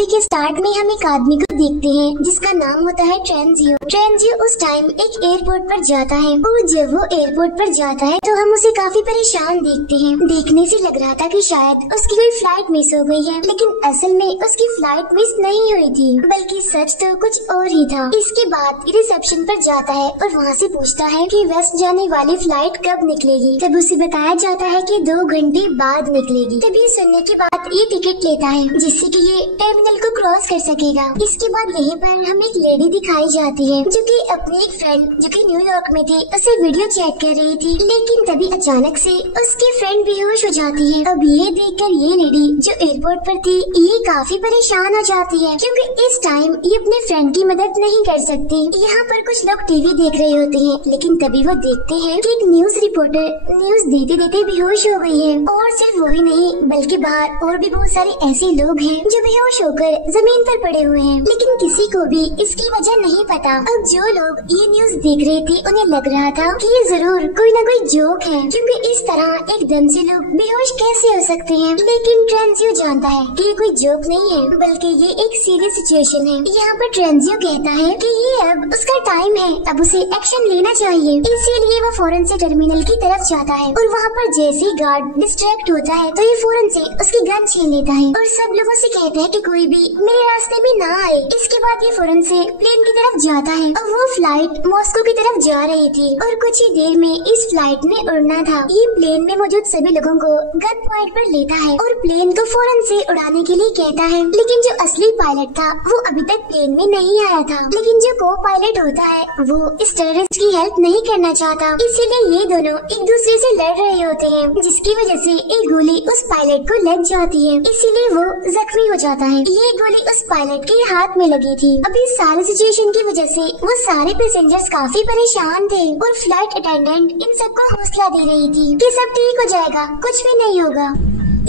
Movie के start में हम एक आदमी को देखते हैं जिसका नाम होता है ट्रेंजियो। ट्रेंजियो उस टाइम एक एयरपोर्ट पर जाता है और जब वो एयरपोर्ट पर जाता है तो हम उसे काफी परेशान देखते हैं। देखने से लग रहा था कि शायद उसकी कोई फ्लाइट मिस हो गई है, लेकिन असल में उसकी फ्लाइट मिस नहीं हुई थी, बल्कि सच तो कुछ और ही था। इसके बाद रिसेप्शन पर जाता है और वहाँ से पूछता है कि वेस्ट जाने वाली फ्लाइट कब निकलेगी। तब उसे बताया जाता है कि 2 घंटे बाद निकलेगी। तभी सुनने के बाद ये टिकट लेता है जिससे कि ये टर्मिनल को क्रॉस कर सकेगा। इसके बाद यहीं पर हमें एक लेडी दिखाई जाती है जो कि अपनी एक फ्रेंड जो कि न्यूयॉर्क में थे उसे वीडियो चेक कर रही थी, लेकिन तभी अचानक से उसकी फ्रेंड बेहोश हो जाती है। अब ये देखकर ये लेडी जो एयरपोर्ट पर थी ये काफी परेशान हो जाती है क्योंकि इस टाइम ये अपने फ्रेंड की मदद नहीं कर सकती। यहाँ पर कुछ लोग टीवी देख रहे होते हैं, लेकिन तभी वो देखते हैं कि एक न्यूज रिपोर्टर न्यूज देते देते बेहोश हो गई है। और सिर्फ वही नहीं बल्कि बाहर और भी बहुत सारे ऐसे लोग हैं जो बेहोश होकर जमीन पर पड़े हुए हैं, लेकिन किसी को भी इसकी वजह नहीं पता। अब जो लोग ये न्यूज देख रहे थे उन्हें लग रहा था कि ये जरूर कोई न कोई जोक है, क्योंकि इस तरह एकदम से लोग बेहोश कैसे हो सकते हैं। लेकिन ट्रेंजियो जानता है कि ये कोई जोक नहीं है, बल्कि ये एक सीरियस सिचुएशन है। यहाँ पर ट्रेंजियो कहता है कि ये अब उसका टाइम है, अब उसे एक्शन लेना चाहिए। इसीलिए वो फौरन से टर्मिनल की तरफ जाता है और वहाँ पर जैसे ही गार्ड डिस्ट्रैक्ट होता है तो ये फौरन से उसकी गन छीन लेता है और सब लोगों से कहता है कि कोई भी मेरे रास्ते में ना आए। इसके बाद ये फौरन से प्लेन की तरफ जाता है और वो फ्लाइट मॉस्को की तरफ जा रही थी और कुछ ही देर में इस फ्लाइट ने उड़ना था। ये प्लेन में मौजूद सभी लोगों को गन पॉइंट पर लेता है और प्लेन को फौरन से उड़ाने के लिए कहता है, लेकिन जो असली पायलट था वो अभी तक प्लेन में नहीं आया था। लेकिन जो को पायलट होता है वो इस टेररिस्ट की हेल्प नहीं करना चाहता, इसीलिए ये दोनों एक दूसरे से लड़ रहे होते हैं, जिसकी वजह से एक गोली उस पायलट को लग जाती है, इसीलिए वो जख्मी हो जाता है। ये गोली उस पायलट के हाथ में लगी थी। अब इस सारी सिचुएशन की वजह से वो सारे पैसेंजर्स काफी परेशान थे और फ्लाइट अटेंडेंट इन सबको हौसला दे रही थी कि सब ठीक हो जाएगा, कुछ भी नहीं होगा।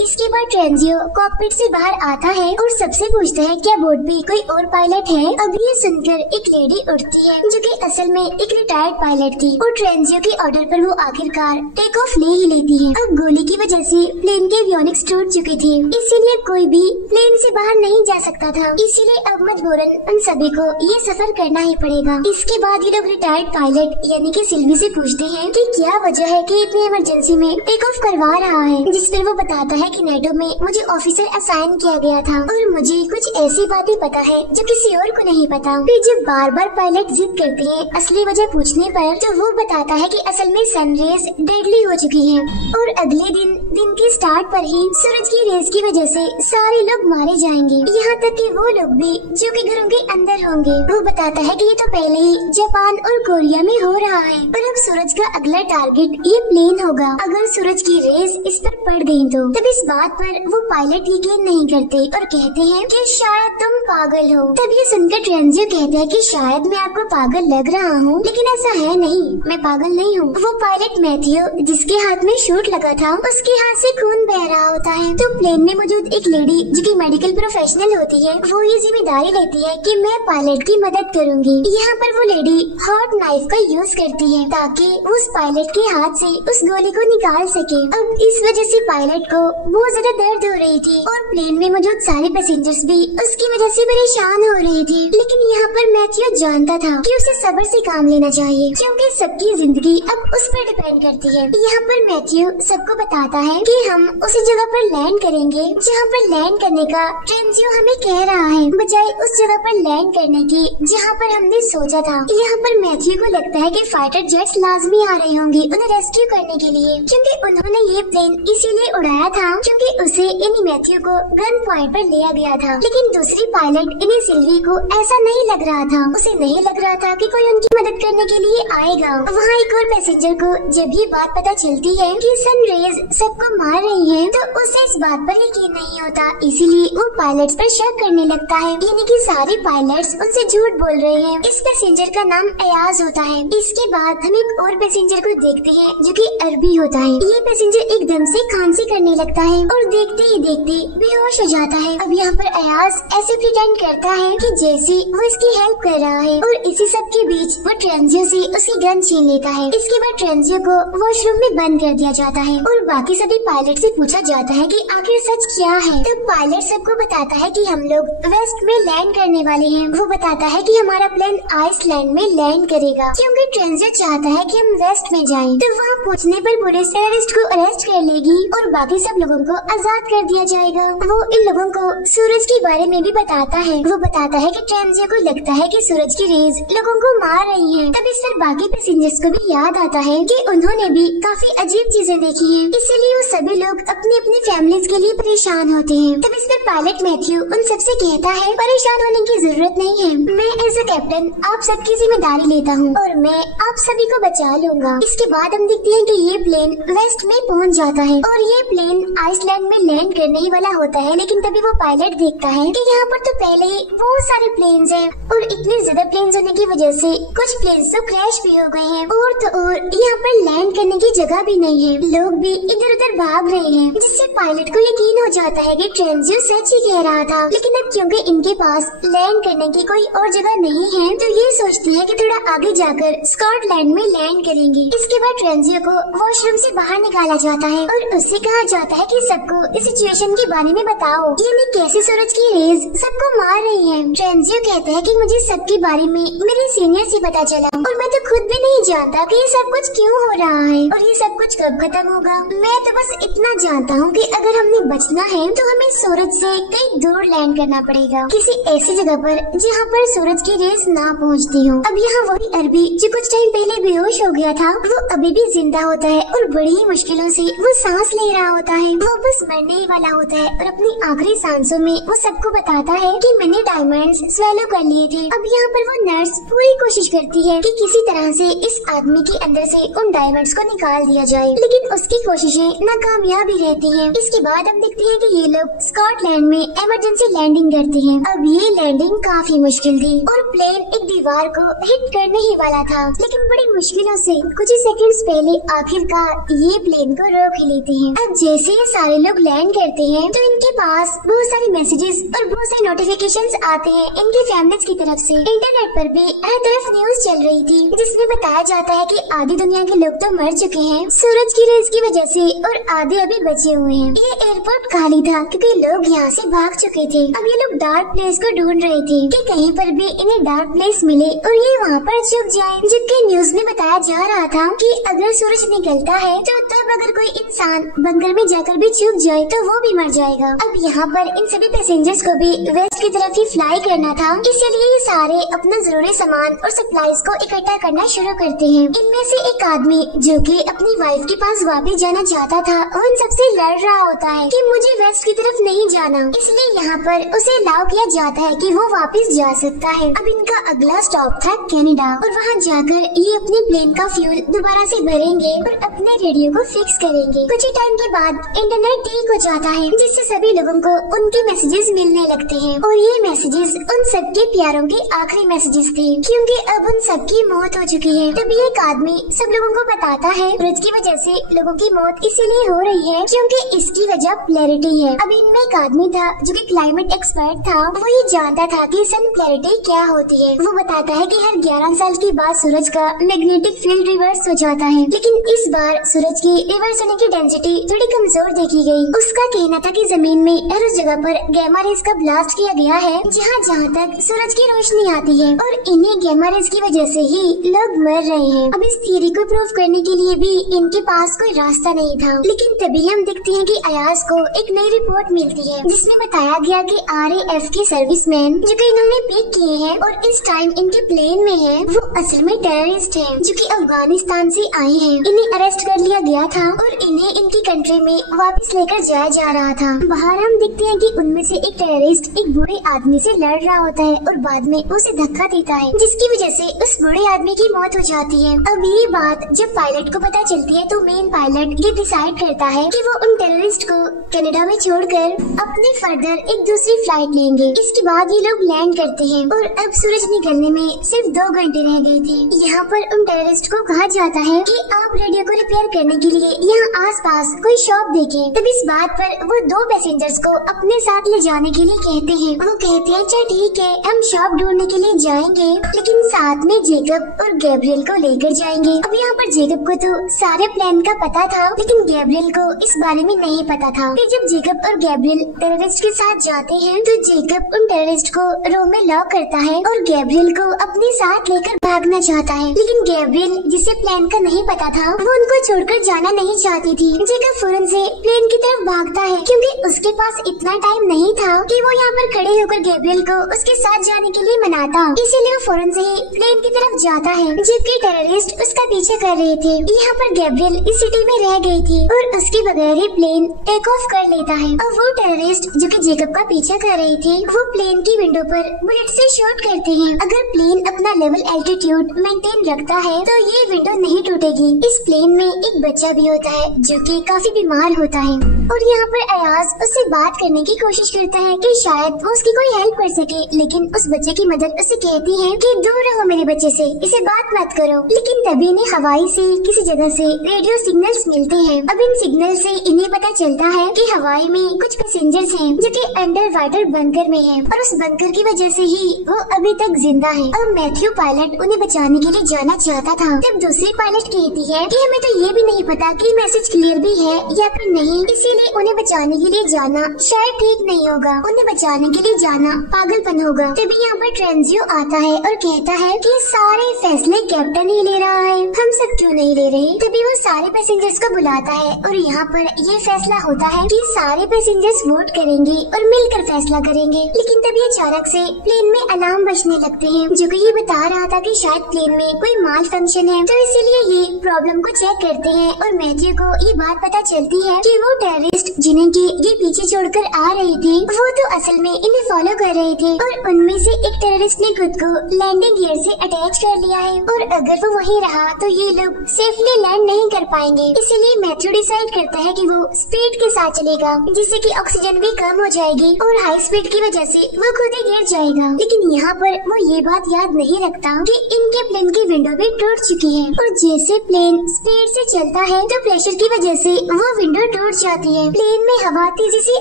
इसके बाद ट्रेंजियो कॉकपिट से बाहर आता है और सबसे पूछता है क्या बोर्ड पे कोई और पायलट है। अब ये सुनकर एक लेडी उठती है जो कि असल में एक रिटायर्ड पायलट थी और ट्रेंजियो के ऑर्डर पर वो आखिरकार टेक ऑफ ले ही लेती है। अब गोली की वजह से प्लेन के एवियोनिक्स टूट चुके थे, इसीलिए कोई भी प्लेन से बाहर नहीं जा सकता था, इसीलिए अब मजबूरन उन सभी को ये सफर करना ही पड़ेगा। इसके बाद ये लोग रिटायर्ड पायलट यानी कि सिल्वी से पूछते हैं कि क्या वजह है कि इतनी इमरजेंसी में टेक ऑफ करवा रहा है, जिस पर वो बताता है कि नेटो में मुझे ऑफिसर असाइन किया गया था और मुझे कुछ ऐसी बातें पता है जो किसी और को नहीं पता। फिर जब बार बार पायलट जिद करते हैं असली वजह पूछने पर तो वो बताता है कि असल में सन रेज डेडली हो चुकी है और अगले दिन के स्टार्ट पर ही सूरज की रेज की वजह से सारे लोग मारे जाएंगे, यहाँ तक कि वो लोग भी जो कि घरों के अंदर होंगे। वो बताता है कि ये तो पहले ही जापान और कोरिया में हो रहा है और अब सूरज का अगला टारगेट ये प्लेन होगा। अगर सूरज की रेज इस पर पड़ गई तो तब इस बात पर वो पायलट यकीन नहीं करते और कहते हैं कि शायद तुम पागल हो। तब ये सुनकर ट्रेंजियो कहता है कि शायद मैं आपको पागल लग रहा हूँ, लेकिन ऐसा है नहीं, मैं पागल नहीं हूँ। वो पायलट मैथ्यू जिसके हाथ में शूट लगा था उसके हाथ से खून बह रहा होता है, तो प्लेन में मौजूद एक लेडी जो कि मेडिकल प्रोफेशनल होती है वो ये जिम्मेदारी लेती है कि मैं पायलट की मदद करूंगी। यहाँ पर वो लेडी हॉट नाइफ का यूज करती है ताकि उस पायलट के हाथ से उस गोली को निकाल सके। अब इस वजह से पायलट को बहुत ज्यादा दर्द हो रही थी और प्लेन में मौजूद सारे पैसेंजर्स भी उसकी वजह से परेशान हो रहे थे, लेकिन यहाँ पर मैथ्यू जानता था कि उसे सब्र से काम लेना चाहिए क्योंकि सबकी जिंदगी अब उस पर डिपेंड करती है। यहाँ पर मैथ्यू सबको बताता है कि हम उसी जगह पर लैंड करेंगे जहाँ पर लैंड करने का ट्रेंजियो हमें कह रहा है, बजाय उस जगह पर लैंड करने की जहाँ पर हमने सोचा था। यहाँ पर मैथ्यू को लगता है कि फाइटर जेट्स लाजमी आ रहे होंगे उन्हें रेस्क्यू करने के लिए, क्योंकि उन्होंने ये प्लेन इसीलिए उड़ाया था क्योंकि उसे यानी मैथ्यू को गन पॉइंट पर लिया गया था। लेकिन दूसरी पायलट यानी सिल्वी को ऐसा नहीं लग रहा था, उसे नहीं लग रहा था कि कोई उनकी मदद करने के लिए आएगा। वहाँ एक और पैसेंजर को जब ये बात पता चलती है कि सन रेज सबको मार रही है तो उसे इस बात पर यकीन नहीं होता, इसीलिए वो पायलट्स पर शक करने लगता है, यानी कि सारे पायलट्स उनसे झूठ बोल रहे हैं। इस पैसेंजर का नाम अयाज होता है। इसके बाद हम एक और पैसेंजर को देखते हैं जो कि अरबी होता है। ये पैसेंजर एकदम से खांसी करने लगता है और देखते ही देखते बेहोश हो जाता है। अब यहाँ पर अयाज ऐसे प्रिटेंड करता है कि जैसे वो इसकी हेल्प कर रहा है और इसी सब के बीच वो ट्रेंजियो से उसकी गन छीन लेता है। इसके बाद ट्रेंजियो को वॉशरूम में बंद कर दिया जाता है और बाकी सभी पायलट से पूछा जाता है कि आखिर सच क्या है। तब पायलट सबको बताता है कि हम लोग वेस्ट में लैंड करने वाले हैं। वो बताता है कि हमारा प्लेन आइसलैंड में लैंड करेगा क्योंकि ट्रेंजियो चाहता है कि हम वेस्ट में जाएं। तो वहाँ पहुँचने पर पुलिस टेररिस्ट को अरेस्ट कर लेगी और बाकी सब लोगों को आजाद कर दिया जाएगा। वो इन लोगों को सूरज के बारे में भी बताता है। वो बताता है कि ट्रेंजियो को लगता है कि सूरज की रेज लोगों को मार रही हैं। तब इस पर बाकी पैसेंजर्स को भी याद आता है कि उन्होंने भी काफी अजीब चीजें देखी हैं। इसीलिए वो सभी लोग अपनी अपनी फैमिलीज के लिए परेशान होते हैं। तब इस पर पायलट मैथ्यू उन सबसे कहता है परेशान होने की जरूरत नहीं है, मैं एज अ कैप्टन आप सबकी जिम्मेदारी लेता हूँ और मैं आप सभी को बचा लूंगा। इसके बाद हम देखते हैं कि ये प्लेन वेस्ट में पहुँच जाता है और ये प्लेन आइसलैंड में लैंड करने ही वाला होता है। लेकिन तभी वो पायलट देखता है कि यहाँ पर तो पहले ही बहुत सारे प्लेन्स हैं और इतने ज्यादा प्लेन्स होने की वजह से कुछ प्लेन्स तो क्रैश भी हो गए हैं और यहाँ पर लैंड करने की जगह भी नहीं है। लोग भी इधर उधर भाग रहे हैं, जिससे पायलट को यकीन हो जाता है कि ट्रेंजियो सच ही कह रहा था। लेकिन अब क्योंकि इनके पास लैंड करने की कोई और जगह नहीं है तो ये सोचते हैं कि थोड़ा आगे जाकर स्कॉटलैंड में लैंड करेंगे। इसके बाद ट्रेंजियो को वॉशरूम से बाहर निकाला जाता है और उससे कहा जाता है कि सबको इस सिचुएशन के बारे में बताओ, ये मैं कैसे सूरज की रेज सबको मार रही है। ट्रेंजियो कहता है कि मुझे सबके बारे में मेरे सीनियर से पता चला और मैं तो खुद भी नहीं जानता कि ये सब कुछ क्यों हो रहा है और ये सब कुछ कब खत्म होगा। मैं तो बस इतना जानता हूँ कि अगर हमने बचना है तो हमें सूरज से कहीं दूर लैंड करना पड़ेगा, किसी ऐसी जगह पर जहाँ पर सूरज की रेस ना पहुँचती हो। अब यहाँ वही अरबी जो कुछ टाइम पहले बेहोश हो गया था वो अभी भी जिंदा होता है और बड़ी ही मुश्किलों से वो सांस ले रहा होता है। वो बस मरने ही वाला होता है और अपनी आखिरी सांसों में वो सबको बताता है कि मैंने डायमंड्स स्वेलो कर लिए थे। अब यहाँ पर वो नर्स पूरी कोशिश करती है कि किसी तरह से इस आदमी के अंदर से उन डायमंड्स को निकाल दिया जाए, लेकिन उसकी कोशिशें नाकामयाब ही रहती हैं। इसके बाद हम देखते हैं कि ये लोग स्कॉटलैंड में इमरजेंसी लैंडिंग करते हैं। अब ये लैंडिंग काफी मुश्किल थी और प्लेन एक दीवार को हिट करने ही वाला था, लेकिन बड़ी मुश्किलों से कुछ ही सेकंड्स पहले आखिरकार ये प्लेन को रोक ही लेते हैं। अब जैसे ये सारे लोग लैंड करते हैं तो इनके पास बहुत सारे मैसेजेस और बहुत सारे नोटिफिकेशंस आते हैं इनकी फैमिलीज की तरफ से। इंटरनेट पर भी हर तरफ न्यूज चल रही थी जिसमें बताया जाता है कि आधी दुनिया के लोग तो मर चुके हैं सूरज की रेस की वजह से और आधे अभी बचे हुए हैं। ये एयरपोर्ट खाली था क्योंकि लोग यहाँ से भाग चुके थे। अब ये लोग डार्क प्लेस को ढूंढ रहे थे कि कहीं पर भी इन्हें डार्क प्लेस मिले और ये वहाँ पर छुप जाए। जबकि न्यूज में बताया जा रहा था कि अगर सूरज निकलता है तो तब अगर कोई इंसान बंकर में जाकर भी छुप जाए तो वो भी मर जाएगा। अब यहाँ पर इन सभी पैसेंजर्स को भी वेस्ट की तरफ ही फ्लाई करना था, इसलिए ये सारे अपना जरूरी सामान और सप्लाईज को इकट्ठा करना शुरू करते हैं। इनमें से एक आदमी जो कि अपनी वाइफ के पास वापस जाना चाहता था उन सबसे लड़ रहा होता है कि मुझे वेस्ट की तरफ नहीं जाना, इसलिए यहाँ पर उसे अलाउ किया जाता है कि वो वापस जा सकता है। अब इनका अगला स्टॉप था कनाडा और वहाँ जाकर ये अपने प्लेन का फ्यूल दोबारा से भरेंगे और अपने रेडियो को फिक्स करेंगे। कुछ ही टाइम के बाद इंटरनेट ठीक हो जाता है जिससे सभी लोगों को उनके मैसेजेस मिलने लगते हैं और ये मैसेजेस उन सबके प्यारों के आखिरी मैसेजेस थे क्योंकि अब उन सबकी मौत हो चुकी है। तभी एक आदमी सब लोगों को बताता है सूरज की वजह से लोगों की मौत इसीलिए हो रही है क्योंकि इसकी वजह पोलैरिटी है। अब इनमें एक आदमी था जो कि क्लाइमेट एक्सपर्ट था, वो ये जानता था कि सन पोलैरिटी क्या होती है। वो बताता है कि हर 11 साल के बाद सूरज का मैग्नेटिक फील्ड रिवर्स हो जाता है, लेकिन इस बार सूरज की रिवर्स होने की डेंसिटी थोड़ी कमजोर देखी गई। उसका कहना था कि जमीन में हर उस जगह पर गैमा रेज का ब्लास्ट किया गया है जहाँ तक सूरज की रोशनी आती है और इन्हीं गैमा रेज की वजह से ही लोग मर रहे हैं। अब इस थ्योरी को प्रूव करने के लिए भी इनके पास कोई रास्ता नहीं था, लेकिन तभी हम देखते हैं कि अयाज को एक नई रिपोर्ट मिलती है जिसमें बताया गया कि RAF के सर्विसमैन जो कि इन्होंने पिक किए हैं और इस टाइम इनके प्लेन में है वो असल में टेररिस्ट हैं जो कि अफगानिस्तान से आए हैं। इन्हें अरेस्ट कर लिया गया था और इन्हें इनकी कंट्री में वापस लेकर जाया जा रहा था। बाहर हम देखते हैं कि उनमें से एक टेररिस्ट एक बूढ़े आदमी से लड़ रहा होता है और बाद में उसे धक्का देता है, जिसकी वजह से उस बूढ़े आदमी की मौत हो जाती है। अब ये बात जब पायलट को पता चलती है तो मेन पायलट ये डिसाइड करता है कि वो उन टेररिस्ट को कनाडा में छोड़कर अपने फर्दर एक दूसरी फ्लाइट लेंगे। इसके बाद ये लोग लैंड करते हैं और अब सूरज निकलने में सिर्फ 2 घंटे रह गए थे। यहाँ पर उन टेररिस्ट को कहा जाता है कि आप रेडियो को रिपेयर करने के लिए यहाँ आसपास कोई शॉप देखें। तब इस बात पर वो 2 पैसेंजर्स को अपने साथ ले जाने के लिए कहते हैं। वो कहते हैं चल ठीक है, हम शॉप ढूंढने के लिए जाएंगे, लेकिन साथ में जेकब और गैब्रियल को लेकर जाएंगे। अब यहाँ पर जेकब को तो सारे प्लान का पता था, लेकिन गैब्रियल को इस बारे में नहीं पता था। फिर जब जेकब और गैब्रियल टेररिस्ट के साथ जाते हैं तो जेकब उन टेररिस्ट को रूम में लॉक करता है और गैब्रियल को अपने साथ लेकर भागना चाहता है, लेकिन गैब्रियल जिसे प्लान का नहीं पता था वो उनको छोड़कर जाना नहीं चाहती थी। जेकब फौरन से प्लेन की तरफ भागता है क्योंकि उसके पास इतना टाइम नहीं था कि वो यहाँ पर खड़े होकर गैब्रियल को उसके साथ जाने के लिए मनाता, इसीलिए वो फौरन से ही प्लेन की तरफ जाता है, जबकि टेररिस्ट उसका पीछा कर रहे थे। यहाँ पर गैब्रियल इस सिटी में रह गई थी और उसके बगैर ही प्लेन टेक ऑफ कर लेता है। और वो टेररिस्ट जो कि जेकब का पीछा कर रहे थे वो प्लेन की विंडो पर बुलेट से शूट करते हैं। अगर प्लेन अपना लेवल एल्टीट्यूड मेंटेन रखता है तो ये विंडो नहीं टूटेगी। इस प्लेन में एक बच्चा भी होता है जो कि काफी बीमार होता है और यहाँ पर अयाज उससे बात करने की कोशिश करता है कि शायद वो उसकी कोई हेल्प कर सके, लेकिन उस बच्चे की मदर उसे कहती है कि दूर रहो मेरे बच्चे से, इसे बात मत करो। लेकिन तभी इन्हें हवाई से किसी जगह से रेडियो सिग्नल्स मिलते हैं। अब इन सिग्नल से इन्हें पता चलता है कि हवाई में कुछ पैसेंजर्स हैं जो कि अंडर वाटर बंकर में हैं और उस बंकर की वजह से ही वो अभी तक जिंदा है। अब मैथ्यू पायलट उन्हें बचाने के लिए जाना चाहता था। तब दूसरी पायलट कहती है कि हमें तो ये भी नहीं पता कि मैसेज क्लियर भी है या फिर नहीं, इसीलिए उन्हें बचाने के लिए जाना शायद ठीक नहीं होगा, उन्हें बचाने के लिए जाना पागलपन होगा। तभी यहाँ पर ट्रेंजियो आता है और कहता है कि सारे फैसले कैप्टन ही ले रहा है, हम सब क्यों नहीं ले रहे। तभी वो सारे पैसेंजर्स को बुलाता है और यहाँ पर ये फैसला होता है कि सारे पैसेंजर्स वोट करेंगे और मिलकर फैसला करेंगे। लेकिन तभी अचानक से प्लेन में अलार्म बजने लगते हैं जो कि ये बता रहा था कि शायद प्लेन में कोई माल फंक्शन है, तो इसीलिए ये प्रॉब्लम को चेक करते हैं और मैथ्यू को ये बात पता चलती है कि वो टेररिस्ट जिन्हें की ये पीछे छोड़कर आ रहे थे वो तो असल में इन्हें फॉलो कर रहे थे और उनमें से एक टेररिस्ट ने खुद को लैंडिंग गियर से अटैच कर लिया है और अगर वो वहीं रहा तो ये लोग सेफली लैंड नहीं कर पाएंगे। इसीलिए मैथ्यू डिसाइड करता है कि वो स्पीड के साथ चलेगा जिससे कि ऑक्सीजन भी कम हो जाएगी और हाई स्पीड की वजह से वो खुद ही गिर जाएगा। लेकिन यहाँ पर वो ये बात याद नहीं रखता कि इनके प्लेन की विंडो भी टूट चुकी है और जैसे प्लेन स्पीड से चलता है तो प्रेशर की वजह से वो विंडो टूट जाती है। प्लेन में हवा तेजी से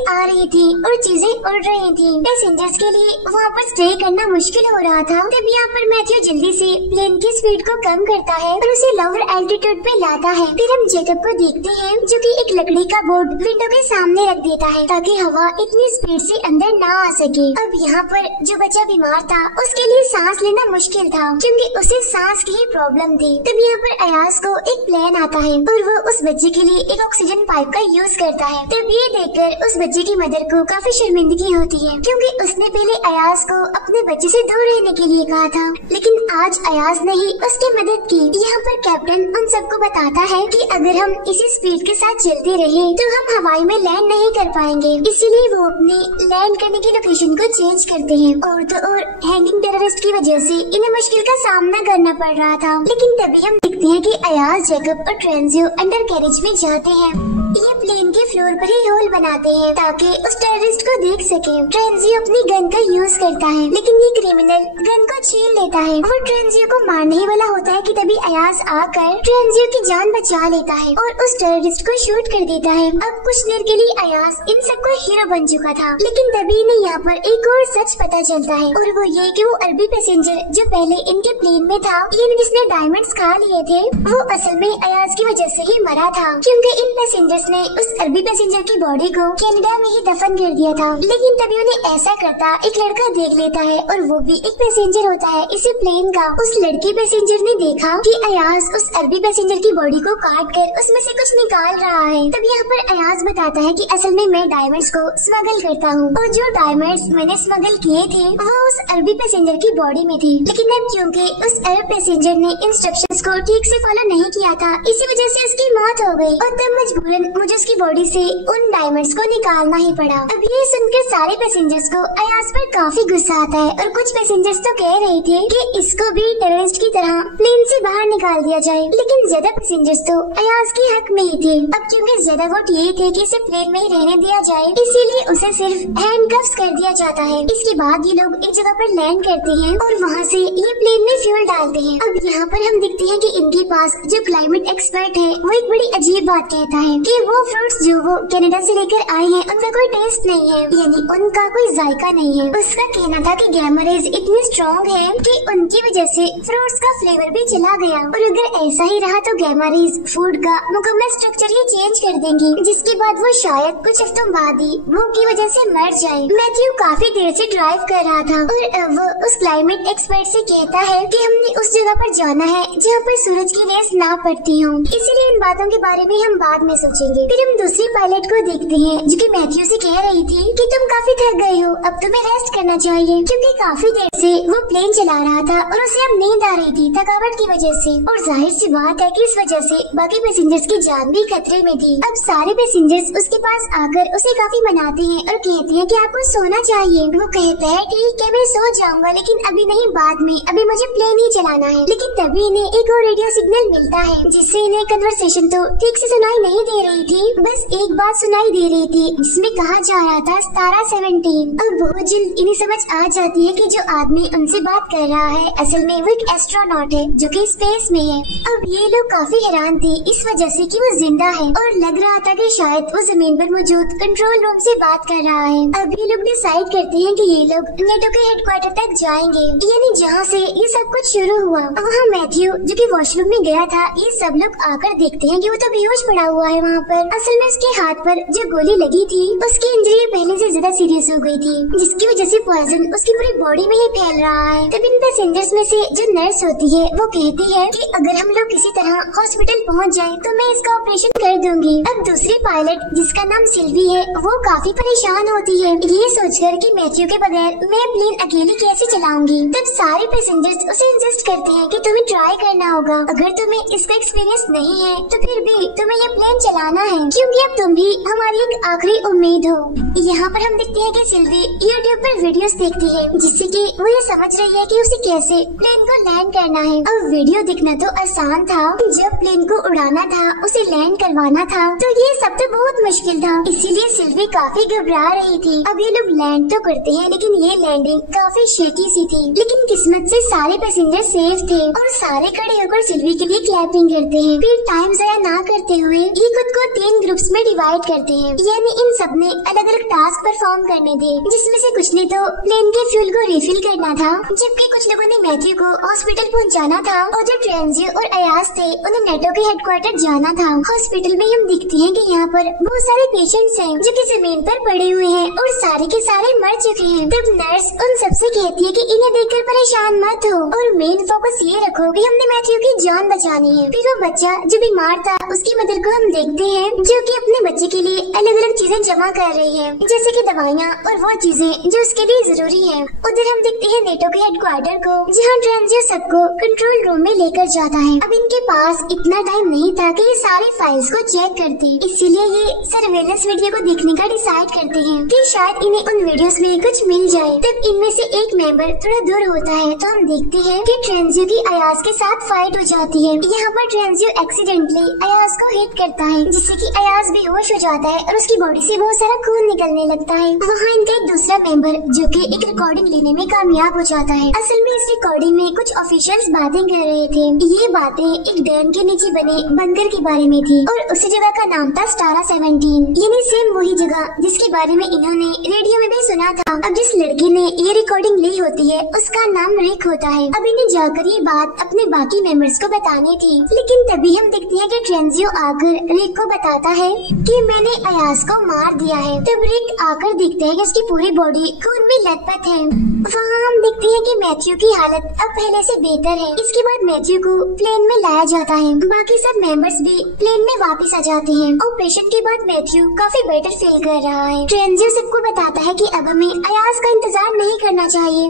आ रही थी और चीजें उड़ रही थी। पैसेंजर्स के लिए वहाँ पर स्टे करना मुश्किल हो रहा था। तब यहाँ पर मैथ्यू जल्दी से प्लेन की स्पीड को कम करता है और उसे लोअर एल्टीट्यूड पे लाता है। फिर हम जेकब को देखते हैं जो कि एक लकड़ी का बोर्ड विंडो के सामने रख देता है ताकि हवा इतनी स्पीड से अंदर ना आ सके। अब यहाँ पर जो बच्चा बीमार था उसके लिए सांस लेना मुश्किल था क्योंकि उसे सांस की ही प्रॉब्लम थी। तब यहाँ पर अयाज को एक प्लान आता है और वो उस बच्चे के लिए एक ऑक्सीजन पाइप का यूज करता है। तब ये देखकर उस बच्चे की मदर को काफी शर्मिंदगी होती है क्योंकि उसने पहले अयाज को अपने बच्चे से दूर रहने के लिए कहा था, लेकिन आज अयाज ने ही उसकी मदद की। यहाँ पर कैप्टन उन सबको बताता है कि अगर हम इसी स्पीड के साथ चलते रहे तो हम हवाई में लैंड नहीं कर पाएंगे, इसीलिए वो अपने लैंड करने की लोकेशन को चेंज करते हैं। और तो और हैंगिंग टेररिस्ट की वजह से इन्हें मुश्किल का सामना करना पड़ रहा था। लेकिन तभी हम देखते हैं कि अयाज, जेकब और ट्रेंजियो अंडर कैरेज में जाते हैं। ये प्लेन के फ्लोर पर ही होल बनाते हैं ताकि उस टेररिस्ट को देख सके। ट्रेंजियो अपनी गन का यूज करता है लेकिन ये क्रिमिनल गन को छीन लेता है। वो ट्रेंजियो को मारने ही वाला होता है कि तभी अयाज आकर ट्रेंजियो की जान बचा लेता है और उस टेररिस्ट को शूट कर देता है। अब कुछ देर के लिए अयाज इन सबको हीरो बन चुका था, लेकिन तभी इन्हें यहाँ पर एक और सच पता चलता है और वो ये कि वो अरबी पैसेंजर जो पहले इनके प्लेन में था, यानी जिसने डायमंड्स खा लिए थे, वो असल में अयाज की वजह से ही मरा था क्योंकि इन पैसेंजर्स ने उस अरबी पैसेंजर की बॉडी को कनाडा में ही दफन कर दिया था। लेकिन तभी उन्हें ऐसा करता एक लड़का देख लेता है और वो भी एक पैसेंजर होता है इसी प्लेन का। उस लड़की पैसेंजर ने देखा कि अयाज उस अरबी पैसेंजर की बॉडी को काट कर उसमें से कुछ निकाल रहा है। तब यहाँ पर अयाज बताता है कि असल में मैं डायमंड्स को स्मगल करता हूँ और जो डायमंड्स मैंने स्मगल किए थे वो उस अरबी पैसेंजर की बॉडी में थे। लेकिन अब क्योंकि उस अरब पैसेंजर ने इंस्ट्रक्शंस को ठीक से फॉलो नहीं किया था, इसी वजह से उसकी मौत हो गई और तब मजबूरन मुझे उसकी बॉडी से उन डायमंड्स को निकालना ही पड़ा। अब ये सुनकर सारे पैसेंजर्स को अयाज पर काफी गुस्सा आता है और कुछ पैसेंजर्स तो कह रहे थे कि इसको भी टेररिस्ट की तरह प्लेन से बाहर निकाल दिया जाए, लेकिन ज्यादा पैसेंजर्स तो अयाज के हक में ही थे। अब क्योंकि ज्यादा वोट ये थे कि इसे प्लेन में ही रहने दिया जाए, इसीलिए उसे सिर्फ हैंडकफ्स कर दिया जाता है। इसके बाद ये लोग एक जगह पर लैंड करते हैं और वहाँ से ये प्लेन में फ्यूल डालते हैं। अब यहाँ पर हम देखते हैं कि इनके पास जो क्लाइमेट एक्सपर्ट है वो एक बड़ी अजीब बात कहता है कि वो फ्रूट्स जो वो कनाडा से लेकर आए हैं उनका कोई टेस्ट नहीं है, यानी उनका कोई जायका नहीं है। उसका कहना था कि गैमा रेज इतनी स्ट्रॉन्ग है कि उनकी वजह से फ्रूट्स का फ्लेवर भी चला गया, और अगर ऐसा ही रहा तो गैमा रेज फूड का मुकम्मल स्ट्रक्चर ही चेंज कर देंगी, जिसके बाद वो शायद कुछ हफ्तों बाद ही भूख की वजह से मर जाए। मैथ्यू काफी देर से ड्राइव कर रहा था और वो उस क्लाइमेट एक्सपर्ट से कहता है कि हमने उस जगह पर जाना है जहाँ पर सूरज की रेस ना पड़ती हो, इसीलिए इन बातों के बारे में हम बाद में सोचेंगे। फिर हम दूसरी पायलट को देखते हैं जो कि मैथ्यू से कह रही थी कि तुम काफी थक गए हो, अब तुम्हें रेस्ट करना चाहिए, क्योंकि काफी देर से वो प्लेन चला रहा था और उसे अब नींद आ रही थी थकावट की वजह से, और जाहिर सी बात है कि इस वजह से बाकी पैसेंजर्स की जान भी खतरे में थी। अब सारे पैसेंजर्स उसके पास आकर उसे काफी मनाते हैं और कहते हैं कि आपको सोना चाहिए। वो कहता है ठीक है मैं सो जाऊंगा, लेकिन अभी नहीं, बाद में, अभी मुझे प्लेन ही चलाना है। लेकिन तभी इन्हें एक और रेडियो सिग्नल मिलता है जिससे इन्हें कन्वर्सेशन तो ठीक से सुनाई नहीं दे रही थी, बस एक बात सुनाई दे रही थी जिसमें कहा जा रहा था स्टारा 17। अब बहुत जल्द इन्हें समझ आ जाती है कि जो आदमी उनसे बात कर रहा है असल में वो एक एस्ट्रोनॉट है जो कि स्पेस में है। अब ये लोग काफी हैरान थे इस वजह से कि वो जिंदा है, और लग रहा था कि शायद वो जमीन पर मौजूद कंट्रोल रूम से बात कर रहा है। अब ये लोग डिसाइड करते हैं कि ये लोग नेटो के हेडक्वार्टर तक जाएंगे, यानी जहाँ से ये सब कुछ शुरू हुआ। वहाँ मैथ्यू जो कि वॉशरूम में गया था, ये सब लोग आकर देखते हैं कि वो तो बेहोश पड़ा हुआ है वहाँ पर। असल में उसके हाथ पर जो गोली लगी थी उसकी इंजरी पहले से ज्यादा सीरियस हो गई थी, जिसकी वजह से पॉइजन उसकी पूरी बॉडी में ही फैल रहा है। तब इन पैसेंजर्स में से जो नर्स होती है वो कहती है कि अगर हम लोग किसी तरह हॉस्पिटल पहुँच जाए तो मैं इसका ऑपरेशन कर दूंगी। अब दूसरी पायलट जिसका नाम सिल्वी है वो काफी परेशान होती है ये सोचकर कि मैथ्यू के बगैर मैं प्लेन अकेली कैसे चलाऊंगी। तब सारे पैसेंजर्स उसे इंसिस्ट करते हैं कि तुम्हें ट्राई करना होगा, अगर तुम्हें इसका एक्सपीरियंस नहीं है तो फिर भी तुम्हें ये प्लेन चलाना है, क्योंकि अब तुम भी हमारी एक आखिरी उम्मीद हो। यहाँ पर हम देखते हैं कि सिल्वी यूट्यूब पर वीडियोस देखती है जिससे कि वो ये समझ रही है कि उसे कैसे प्लेन को लैंड करना है। अब वीडियो दिखना तो आसान था, जब प्लेन को उड़ाना था उसे लैंड करवाना था तो ये सब तो बहुत मुश्किल था, इसीलिए सिल्वी काफी घबरा रही थी। अब ये लोग लैंड तो करते हैं लेकिन ये लैंडिंग काफी शेकी सी थी, लेकिन किस्मत से सारे पैसेंजर सेफ थे और सारे खड़े होकर सिल्वी के लिए क्लैपिंग करते हैं। फिर टाइम ज़ाया ना करते हुए ये खुद को 3 ग्रुप्स में डिवाइड करते हैं, यानी इन सब ने अलग अलग टास्क परफॉर्म करने थे, जिसमें से कुछ ने तो प्लेन के फ्यूल को रिफिल करना था, जबकि कुछ लोगों ने मैथ्यू को हॉस्पिटल पहुंचाना था, और जो ट्रेंजियो और अयाज थे उन्हें नेटो के हेडक्वार्टर जाना था। हॉस्पिटल में हम देखते हैं कि यहाँ पर बहुत सारे पेशेंट्स हैं जो कि जमीन पर पड़े हुए हैं और सारे के सारे मर चुके हैं। तब नर्स उन सबसे कहती है कि इन्हें देखकर परेशान मत हो और मेन फोकस ये रखो कि हमने मैथ्यू की जान बचानी है। फिर वो बच्चा जो बीमार था उसकी मदर को हम देखते हैं जो कि अपने बच्चे के लिए अलग अलग चीजें जमा कर रही है, जैसे कि दवाइयाँ और वो चीजें जो उसके लिए जरूरी है। उधर हम देखते हैं नेटो के हेडक्वार्टर को जहाँ ट्रेंजियो सबको कंट्रोल रूम में लेकर जाता है। अब इनके पास इतना टाइम नहीं था कि ये सारी फाइल्स को चेक करते, इसीलिए ये सर्वेलेंस वीडियो को देखने का डिसाइड करते हैं कि शायद इन्हें उन वीडियोस में कुछ मिल जाए। तब इनमें से एक मेंबर थोड़ा दूर होता है तो हम देखते हैं कि ट्रेंजियो की अयाज के साथ फाइट हो जाती है। यहाँ पर ट्रेंजियो एक्सीडेंटली अयाज को हिट करता है जिससे कि अयाज बेहोश हो जाता है और उसकी बॉडी से बहुत सारा खून निकलने लगता है। वहाँ इनका एक दूसरा मेंबर जो कि एक रिकॉर्डिंग लेने में कामयाब हो जाता है। असल में इस रिकॉर्डिंग में कुछ ऑफिशियल्स बातें कर रहे थे। ये बातें एक डैम के नीचे बने बंकर के बारे में थी और उसी जगह का नाम था स्टारा 17, यानी सेम वही जगह जिसके बारे में इन्होंने रेडियो में भी सुना था। अब जिस लड़के ने ये रिकॉर्डिंग ली होती है उसका नाम रिक होता है। अब इन्हें जाकर ये बात अपने बाकी मेंबर्स को बतानी थी, लेकिन तभी हम देखते हैं कि ट्रेंजियो आकर रिक को बताता है कि मैंने अयाज को मार दिया है। तब रिक आकर देखते हैं कि उसकी पूरी बॉडी खून में लथपथ है। वहाँ हम देखते हैं कि मैथ्यू की हालत अब पहले से बेहतर है। इसके बाद मैथ्यू को प्लेन में लाया जाता है, बाकी सब मेंबर्स भी प्लेन में वापस आ जाते हैं। ऑपरेशन के बाद मैथ्यू काफी बेटर फील कर रहा है। ट्रेंजियो सबको बताता है कि अब हमें अयाज का इंतजार नहीं करना चाहिए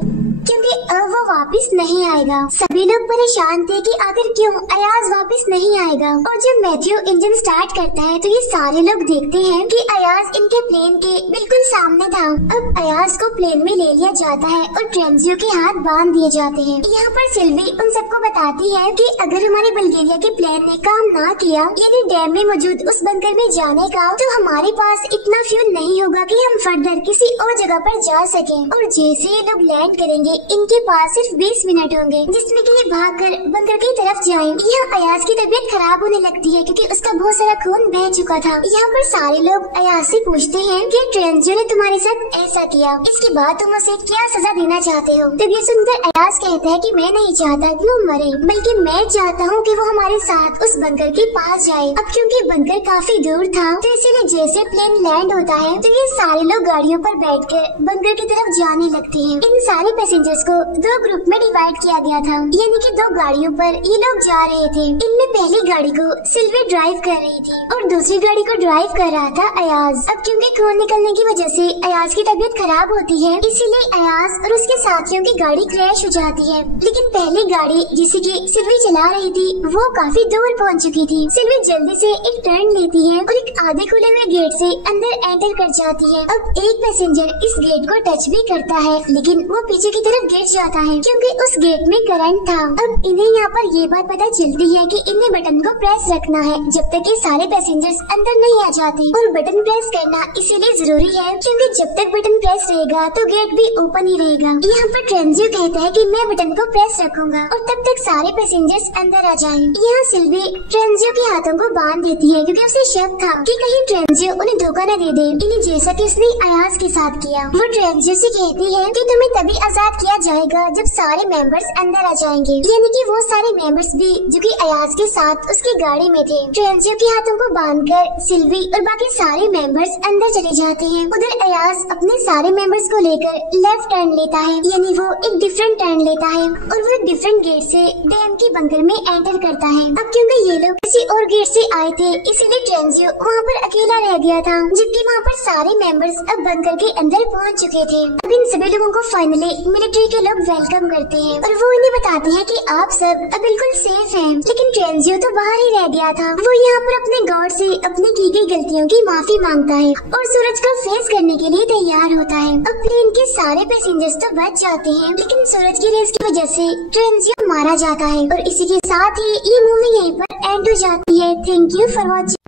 क्योंकि अब वो वापस नहीं आएगा। सभी लोग परेशान थे कि आखिर क्यों अयाज वापस नहीं आएगा। और जब मैथ्यू इंजन स्टार्ट करता है तो ये सारे लोग देखते हैं कि अयाज इनके प्लेन के बिल्कुल सामने था। अब अयाज को प्लेन में ले लिया जाता है और ट्रेंजियो के हाथ बांध दिए जाते हैं। यहाँ पर सिल्वी उन सबको बताती है कि अगर हमारे बल्गेरिया के प्लान ने काम ना किया, यानी डैम में मौजूद उस बंकर में जाने का, तो हमारे पास इतना फ्यूल नहीं होगा कि हम फर्दर किसी और जगह पर जा सकें। और जैसे ये लोग लैंड करेंगे, इनके पास सिर्फ 20 मिनट होंगे जिसमें कि ये भागकर बंकर की तरफ जाएंगे। यहाँ अयाज की तबीयत खराब होने लगती है क्योंकि उसका बहुत सारा खून बह चुका था। यहाँ पर सारे लोग अयाज से पूछते हैं कि ट्रेंजियो ने तुम्हारे साथ ऐसा किया, इसके बाद तुम उसे क्या सजा देना चाहते हो। तब ये सुनकर अयाज कहता है कि मैं नहीं चाहता कि वो मरे, बल्कि मैं चाहता हूँ कि वो हमारे साथ उस बंकर के पास जाए। अब क्योंकि बंकर काफी दूर था तो इसीलिए जैसे प्लेन लैंड होता है तो ये सारे लोग गाड़ियों पर बैठकर बंकर की तरफ जाने लगते हैं। इन सारे पैसेंजर्स को दो ग्रुप में डिवाइड किया गया था, यानी कि दो गाड़ियों पर ये लोग जा रहे थे। इनमें पहली गाड़ी को सिल्वी ड्राइव कर रही थी और दूसरी गाड़ी को ड्राइव कर रहा था अयाज। अब क्योंकि खून निकलने की वजह से अयाज की तबीयत खराब होती है, इसीलिए अयाज और उसके साथियों की गाड़ी क्रैश हो जाती है। लेकिन पहली गाड़ी जिसे की सिल्वी चला रही थी वो काफी दूर पहुंच चुकी थी। सिल्वी जल्दी से एक टर्न लेती है और एक आधे खुले हुए गेट से अंदर एंटर कर जाती है। अब एक पैसेंजर इस गेट को टच भी करता है, लेकिन वो पीछे की तरफ गिर जाता है क्योंकि उस गेट में करंट था। अब इन्हें यहाँ पर ये बात पता चलती है कि इन्हें बटन को प्रेस रखना है जब तक ये सारे पैसेंजर्स अंदर नहीं आ जाते। और बटन प्रेस करना इसीलिए जरूरी है क्योंकि जब तक बटन प्रेस रहेगा तो गेट भी ओपन ही रहेगा। यहाँ पर ट्रेंजियो कहता है कि मैं बटन को प्रेस रखूंगा और तब तक सारे पैसेंजर्स अंदर आ जाएं। यहाँ सिल्वी ट्रेंजियो के हाथों को बांध देती है क्योंकि उसे शक था कि कहीं ट्रेंजियो उन्हें धोखा न दे दे, इन्हें जैसा कि उसने अयाज के साथ किया। वो ट्रेंजियो से कहती है कि तुम्हें तभी आजाद किया जाएगा जब सारे मेंबर्स अंदर आ जाएंगे, यानी कि वो सारे मेंबर्स भी जो कि अयाज के साथ उसकी गाड़ी में थे। ट्रेंजियो के हाथों को बांधकर सिल्वी और बाकी सारे मेंबर्स अंदर चले जाते हैं। उधर अयाज अपने सारे मेंबर्स को लेकर लेफ्ट टर्न लेता है, यानी वो एक डिफरेंट टर्न लेता है और वो एक डिफरेंट गेट से डैम के बंकर में एंटर करता है। अब क्योंकि ये लोग किसी और गेट से आए थे इसीलिए ट्रेंजियो वहाँ पर अकेला रह गया था, जबकि वहाँ पर सारे मेंबर्स अब बंकर के अंदर पहुँच चुके थे। अब इन सभी लोगों को फाइनली मिलिट्री के लोग वेलकम करते हैं और वो इन्हें बताते हैं कि आप सब अब बिल्कुल सेफ हैं। लेकिन ट्रेंजियो तो बाहर ही रह गया था। वो यहाँ पर अपने गॉड से अपनी की गई गलतियों की माफी मांगता है और सूरज को फेस करने के लिए तैयार होता है। अब प्लेन के सारे पैसेंजर्स तो बच जाते हैं, लेकिन सूरज की रेस की वजह से ट्रेंजियो मारा जाता है। और इसी के साथ ही ये मूवी यहीं पर एंड हो जाती है। Thank you for watching.